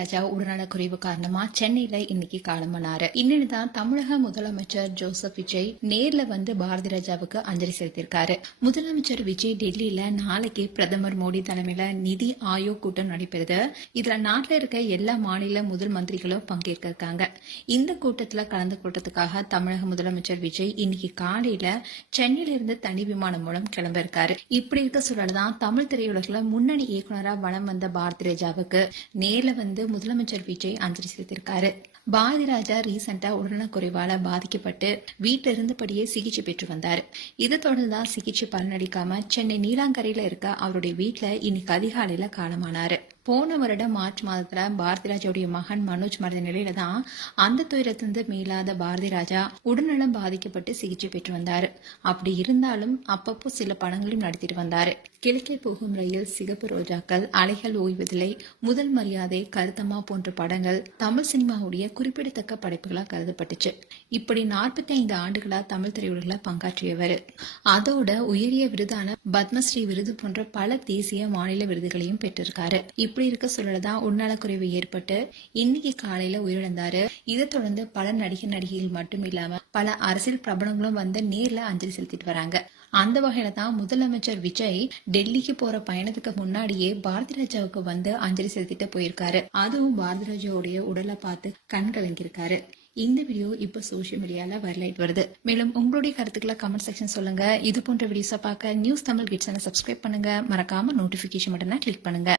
ராஜா உடல்நலக்குறைவு காரணமா சென்னையில இன்னைக்கு காலமானாரு. இன்னுதான் தமிழக முதலமைச்சர் ஜோசப் விஜய் நேர்ல வந்து பாரதி ராஜாவுக்கு அஞ்சலி செலுத்தியிருக்காரு. முதலமைச்சர் விஜய் டெல்லியில நாளைக்கு பிரதமர் மோடி தலைமையில நிதி ஆயோக் கூட்டம் நடைபெறுது. இதுல நாட்டில் இருக்க எல்லா மாநில முதல் மந்திரிகளும் பங்கேற்க இருக்காங்க. இந்த கூட்டத்துல கலந்து கொள்றதுக்காக தமிழக முதலமைச்சர் விஜய் இன்னைக்கு காலையில சென்னையில இருந்து தனி விமானம் மூலம் கிளம்ப இருக்காரு. இப்படி இருக்க சூழல்தான் தமிழ் திரையுலகில் முன்னணி இயக்குநரா வலம் வந்த பாரதி ராஜாவுக்கு நேர்ல வந்து முதலமைச்சர் விஜய் அஞ்சலி செலுத்தியிருக்காரு. பாரதி ராஜா ரீசெண்டா உடல்நலக்குறைவால பாதிக்கப்பட்டு வீட்டில இருந்தபடியே சிகிச்சை பெற்று வந்தாரு. இதை தொடர்ந்துதான் சிகிச்சை பலனளிக்காம சென்னை நீலாங்கரையில இருக்க அவருடைய வீட்டுல இன்னைக்கு அதிகாலையில காலமானாரு. போன வருடம் மார்ச் மாதத்துல பாரதி ராஜாவுடைய மகன் மனோஜ் மறைந்த நிலையில தான் அந்த துயரத்திலிருந்து மீளாத பாரதி ராஜா உடல்நலம் பாதிக்கப்பட்டு சிகிச்சை பெற்று வந்தாரு. அப்படி இருந்தாலும் அப்பப்போ சில படங்களையும் நடித்திட்டு வந்தாரு. கிழக்கே போகும் ரயில், சிகப்பு ரோஜாக்கள், அலைகள் ஓய்வதில்லை, முதல் மரியாதை, கருத்தம்மா போன்ற படங்கள் தமிழ் சினிமாவுடைய குறிப்பிடத்தக்க படைப்புகளா கருதப்பட்டுச்சு. இப்படி 45 ஆண்டுகளா தமிழ் திரையுலகில பங்காற்றியவர். அதோட உயரிய விருதான பத்மஸ்ரீ விருது போன்ற பல தேசிய மாநில விருதுகளையும் பெற்றிருக்காரு. இப்படி இருக்க சொல்லதான் உடல்நலக்குறைவு ஏற்பட்டு இன்னைக்கு காலையில உயிரிழந்தாரு. இதை தொடர்ந்து பல நடிகைகள் மட்டும் இல்லாம பல அரசியல் பிரபலங்களும் வந்து நேர்ல அஞ்சலி செலுத்திட்டு வராங்க. அந்த வகையில தான் முதலமைச்சர் விஜய் டெல்லிக்கு போற பயணத்துக்கு முன்னாடியே பாரதி ராஜாவுக்கு வந்து அஞ்சலி செலுத்திட்டு போயிருக்காரு. அதுவும் பாரதி ராஜாவுடைய உடலை பார்த்து கண் கலங்கியிருக்காரு. இந்த வீடியோ இப்ப சோசியல் மீடியால வைரல் வருது. மேலும் உங்களுடைய கருத்துக்களை கமெண்ட் செக்ஷன் சொல்லுங்க. இது போன்ற வீடியோஸை பார்க்க நியூஸ் தமிழ் கிட்ஸ் சப்ஸ்கிரைப் பண்ணுங்க. மறக்காம நோட்டிபிகேஷன் பட்டனை கிளிக் பண்ணுங்க.